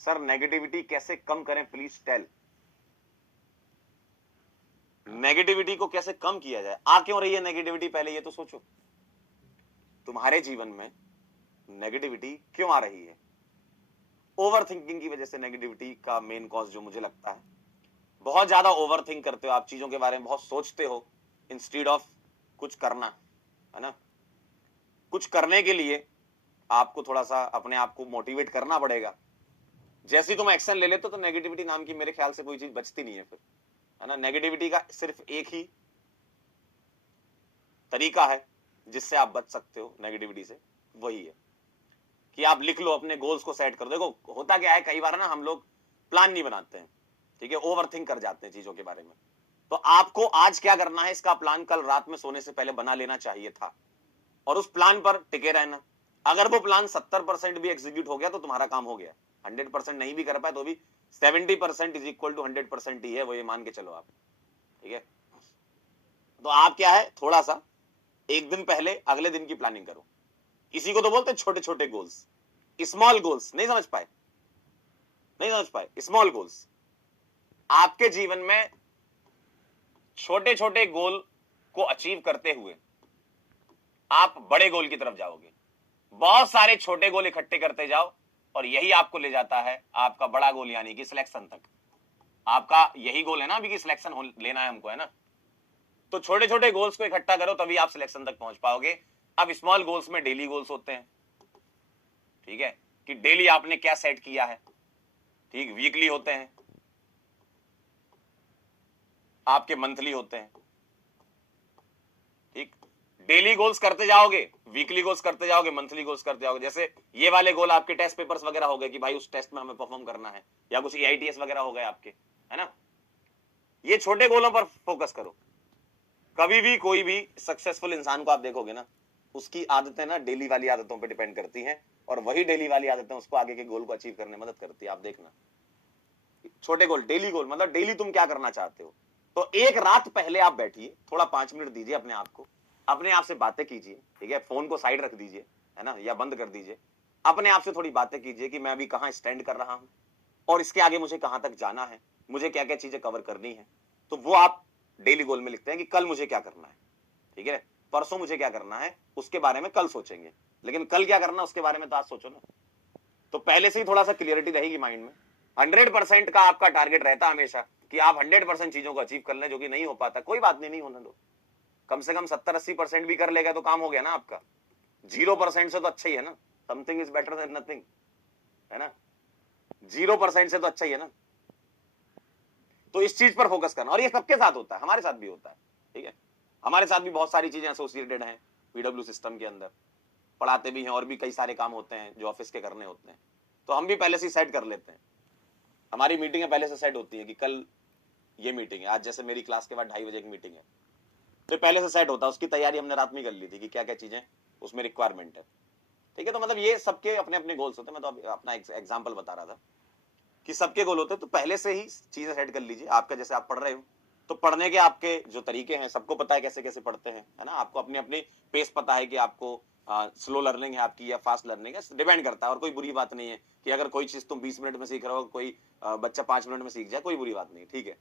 Sir negativity कैसे कम करें, please tell. Negativity को कैसे कम किया जाए? आ क्यों रही है नेगेटिविटी, पहले ये तो सोचो। तुम्हारे जीवन में नेगेटिविटी क्यों आ रही है? ओवर थिंकिंग की वजह से नेगेटिविटी का मेन कॉज जो मुझे लगता है, बहुत ज्यादा ओवर थिंक करते हो आप, चीजों के बारे में बहुत सोचते हो इंस्टीड ऑफ कुछ करना, है ना। कुछ करने के लिए आपको थोड़ा सा अपने आप को मोटिवेट करना पड़ेगा। जैसे ही तुम एक्शन ले लेते हो तो नेगेटिविटी नाम की मेरे ख्याल से कोई चीज बचती नहीं है फिर, है ना। नेगेटिविटी का सिर्फ एक ही तरीका है जिससे आप बच सकते हो नेगेटिविटी से, वही है कि आप लिख लो, अपने गोल्स को सेट कर दो। देखो होता क्या है, कई बार ना हम लोग प्लान नहीं बनाते हैं, ठीक है, ओवर थिंक कर जाते हैं चीजों के बारे में। तो आपको आज क्या करना है, इसका प्लान कल रात में सोने से पहले बना लेना चाहिए था, और उस प्लान पर टिके रहना। अगर वो प्लान 70% भी एग्जीक्यूट हो गया तो तुम्हारा काम हो गया। 100% नहीं भी कर पाए तो भी 70% इज इक्वल टू 100% ही है, वो ये मान के चलो आप, ठीक है। तो आप क्या है, थोड़ा सा एक दिन पहले अगले दिन की प्लानिंग करो। इसी को तो बोलते हैं छोटे छोटे गोल्स, स्मॉल गोल्स। नहीं समझ पाए, नहीं समझ पाए, स्मॉल गोल्स। आपके जीवन में छोटे छोटे गोल को अचीव करते हुए आप बड़े गोल की तरफ जाओगे। बहुत सारे छोटे गोल इकट्ठे करते जाओ और यही आपको ले जाता है आपका बड़ा गोल, यानी कि सिलेक्शन तक। आपका यही गोल है ना अभी कि सिलेक्शन लेना है हमको, है ना। तो छोटे छोटे गोल्स को इकट्ठा करो तभी आप सिलेक्शन तक पहुंच पाओगे। अब स्मॉल गोल्स में डेली गोल्स होते हैं, ठीक है, कि डेली आपने क्या सेट किया है, ठीक। वीकली होते हैं, आपके मंथली होते हैं, ठीक। डेली गोल्स करते जाओगे, वीकली गोल्स करते जाओगे, मंथली गोल्स करते जाओगे। जैसे ये वाले गोल आपके टेस्ट पेपर्स वगैरह हो गए कि भाई उस टेस्ट में हमें परफॉर्म करना है, या कुछ EITS वगैरह हो गए आपके, है ना। ये छोटे गोलों पर फोकस करो। कभी भी कोई भी सक्सेसफुल इंसान को आप देखोगे ना, उसकी आदतें ना डेली वाली आदतों पर डिपेंड करती हैं, और वही डेली वाली आदतें उसको आगे के गोल को अचीव करने में मदद करती है। आप देखना, छोटे गोल, डेली गोल, मतलब डेली तुम क्या करना चाहते हो। तो एक रात पहले आप बैठिए, थोड़ा 5 मिनट दीजिए अपने आप को, अपने आप से बातें कीजिए, ठीक है। फोन को साइड रख दीजिए, है ना, या बंद कर दीजिए। अपने आप से थोड़ी बातें कीजिए कि मैं अभी कहां स्टैंड कर रहा हूं और इसके आगे मुझे कहां तक जाना है, मुझे क्या क्या चीजें कवर करनी है। तो वो आप डेली गोल में लिखते हैं कि कल मुझे क्या करना है, ठीक है। परसों मुझे क्या करना है उसके बारे में कल सोचेंगे, लेकिन कल क्या करना उसके बारे में तो आज सोचो ना। तो पहले से ही थोड़ा सा क्लियरिटी रहेगी माइंड में। 100% का आपका टारगेट रहता हमेशा कि आप 100% चीजों को अचीव कर लें, जो कि नहीं हो पाता, कोई बात नहीं, नहीं होने दो। कम से कम 70-80% भी कर लेगा तो काम हो गया ना आपका। 0% से तो अच्छा ही है ना, something is better than nothing, है ना। 0% से तो अच्छा ही है ना। तो इस चीज पर फोकस करना, और ये सबके साथ होता है, हमारे साथ भी होता है, ठीक है। हमारे साथ भी बहुत सारी चीजें एसोसिएटेड हैं PW सिस्टम के अंदर, पढ़ाते भी हैं और भी कई सारे काम होते हैं जो ऑफिस के करने होते हैं। तो हम भी पहले से ही सेट कर लेते हैं, हमारी मीटिंगें पहले से सेट होती है कि कल ये मीटिंग है। आज जैसे मेरी क्लास के बाद 2:30 बजे की मीटिंग है, तो पहले से सेट होता है, उसकी तैयारी हमने रात में कर ली थी कि क्या क्या चीजें उसमें रिक्वायरमेंट है, ठीक है। तो मतलब ये सबके अपने अपने गोल्स होते हैं। मैं तो अपना एग्जाम्पल बता रहा था कि सबके गोल होते हैं, तो पहले से ही चीजें सेट कर लीजिए। आपका जैसे आप पढ़ रहे हो तो पढ़ने के आपके जो तरीके हैं, सबको पता है कैसे कैसे पढ़ते हैं, है ना। आपको अपनी अपनी पेस पता है कि आपको स्लो लर्निंग है आपकी या फास्ट लर्निंग है, डिपेंड करता है। और कोई बुरी बात नहीं है कि अगर कोई चीज तुम 20 मिनट में सीख रहे हो, कोई बच्चा 5 मिनट में सीख जाए, कोई बुरी बात नहीं, ठीक है।